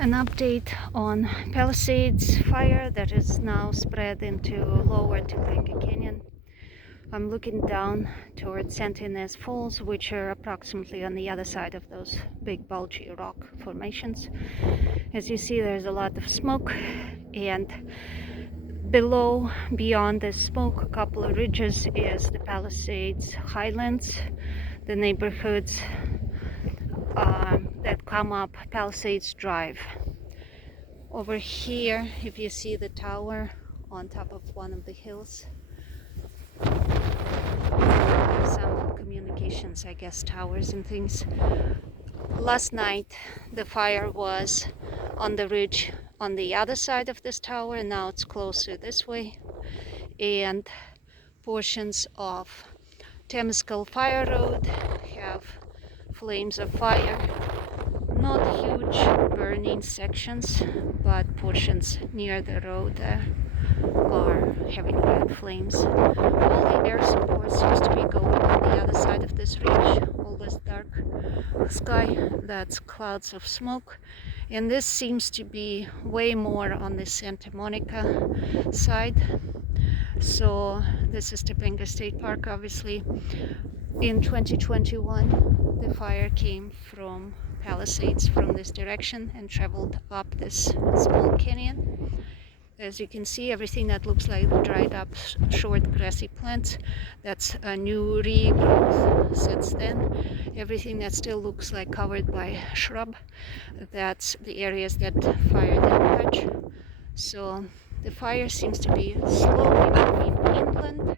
An update on Palisades fire that is now spread into lower Topanga Canyon. I'm looking down towards Santa Ynez Falls, which are approximately on the other side of those big bulgy rock formations. As you see, there's a lot of smoke, and below, beyond the smoke, a couple of ridges is the Palisades highlands, the neighborhoods that come up Palisades Drive. Over here, if you see the tower on top of one of the hills, there's some communications, I guess, towers and things. Last night, the fire was on the ridge on the other side of this tower, and now it's closer this way. And portions of Temescal Fire Road have flames of fire. Not huge burning sections, but portions near the road there are having red flames. All the air support seems to be going on the other side of this ridge. All this dark sky, that's clouds of smoke. And this seems to be way more on the Santa Monica side. So this is Topanga State Park, obviously. In 2021, the fire came from Palisades from this direction and traveled up this small canyon. As you can see, everything that looks like dried up short grassy plants, that's a new regrowth since then. Everything that still looks like covered by shrub, that's the areas that fire didn't touch. So the fire seems to be slowly moving inland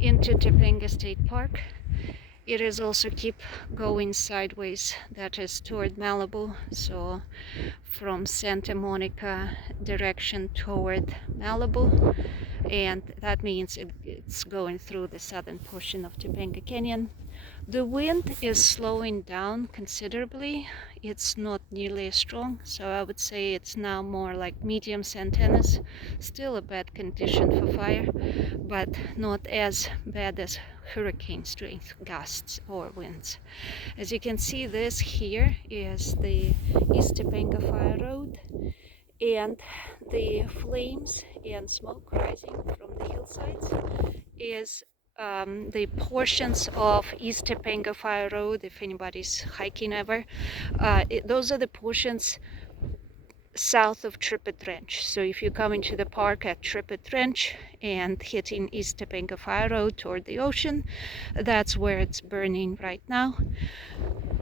into Topanga State Park. It is also keep going sideways, that is toward Malibu, so from Santa Monica direction toward Malibu, and that means it's going through the southern portion of Topanga Canyon. The wind is slowing down considerably. It's not nearly as strong, so I would say it's now more like medium Santa Ynez. Still a bad condition for fire, but not as bad as hurricane strength gusts or winds. As you can see, this here is the East Topanga Fire Road, and the flames and smoke rising from the hillsides is the portions of East Topanga Fire Road, if anybody's hiking ever. Those are the portions south of Trippet Ranch. So if you come into the park at Trippet Ranch and hitting East Topanga Fire Road toward the ocean, that's where it's burning right now.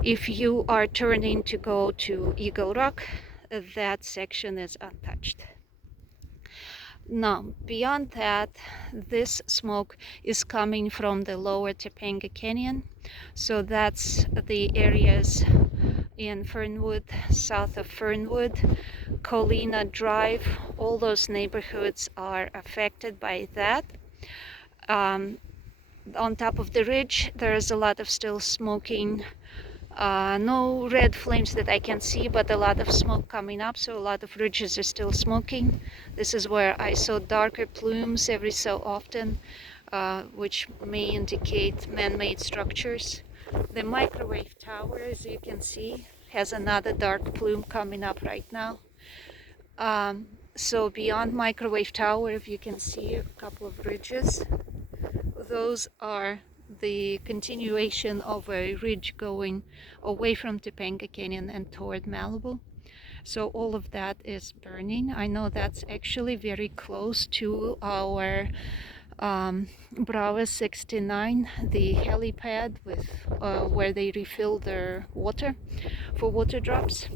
If you are turning to go to Eagle Rock, that section is untouched. Now, beyond that, this smoke is coming from the lower Topanga Canyon. So that's the areas in Fernwood, south of Fernwood, Colina Drive. All those neighborhoods are affected by that. On top of the ridge, there's a lot of still smoking. No red flames that I can see, but a lot of smoke coming up, so a lot of ridges are still smoking. This is where I saw darker plumes every so often, which may indicate man-made structures. The microwave tower, as you can see, has another dark plume coming up right now. So beyond microwave tower, if you can see a couple of ridges, those are the continuation of a ridge going away from Topanga Canyon and toward Malibu. So all of that is burning. I know that's actually very close to our Bravo 69, the helipad with where they refill their water for water drops.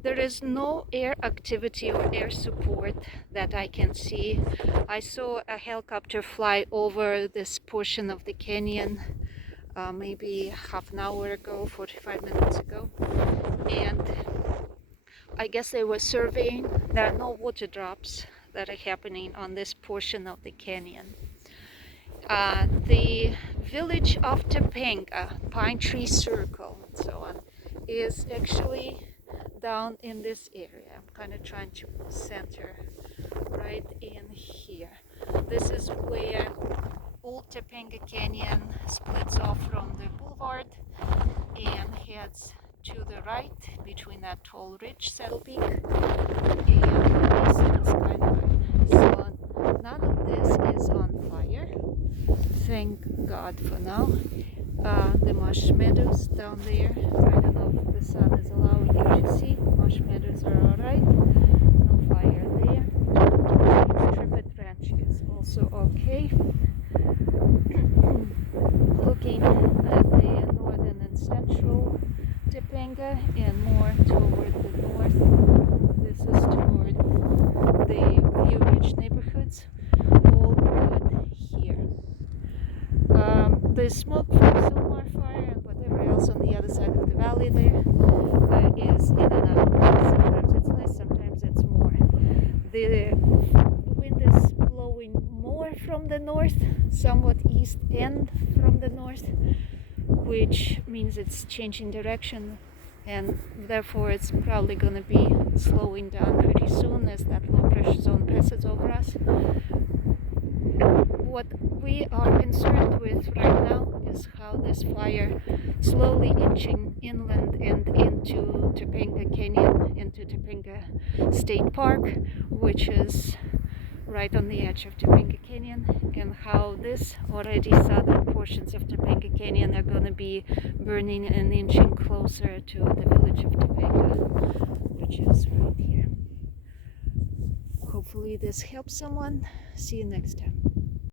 There is no air activity or air support that I can see. I saw a helicopter fly over this portion of the canyon maybe half an hour ago, 45 minutes ago, and I guess they were surveying. There are no water drops that are happening on this portion of the canyon. The village of Topanga, Pine Tree Circle, and so on, is actually down in this area. I'm kind of trying to center right in here. This is where Old Topanga Canyon splits off from the boulevard and heads to the right between that tall ridge, Saddle Peak, and this is kind of high. So none of this is on fire. Thank God for now. The marsh meadows down there, I don't know if the sun is allowing you to see. Marsh meadows are alright. No fire there. Trippet Ranch is also okay. Looking at the northern and central Topanga and more toward the north. This is toward the View Ridge neighborhoods. All good here. The smoke from Silmar fire and whatever else on the other side of the valley there is in and out. Sometimes it's less, sometimes it's more. The wind is blowing more from the north, somewhat east and from the north, which means it's changing direction, and therefore it's probably going to be slowing down pretty soon as that low pressure zone passes over us. What we are concerned with right now is how this fire slowly inching inland and into Topanga Canyon, into Topanga State Park, which is right on the edge of Topanga Canyon, and how this already southern portions of Topanga Canyon are going to be burning and inching closer to the village of Topanga, which is right here. Hopefully this helps someone. See you next time.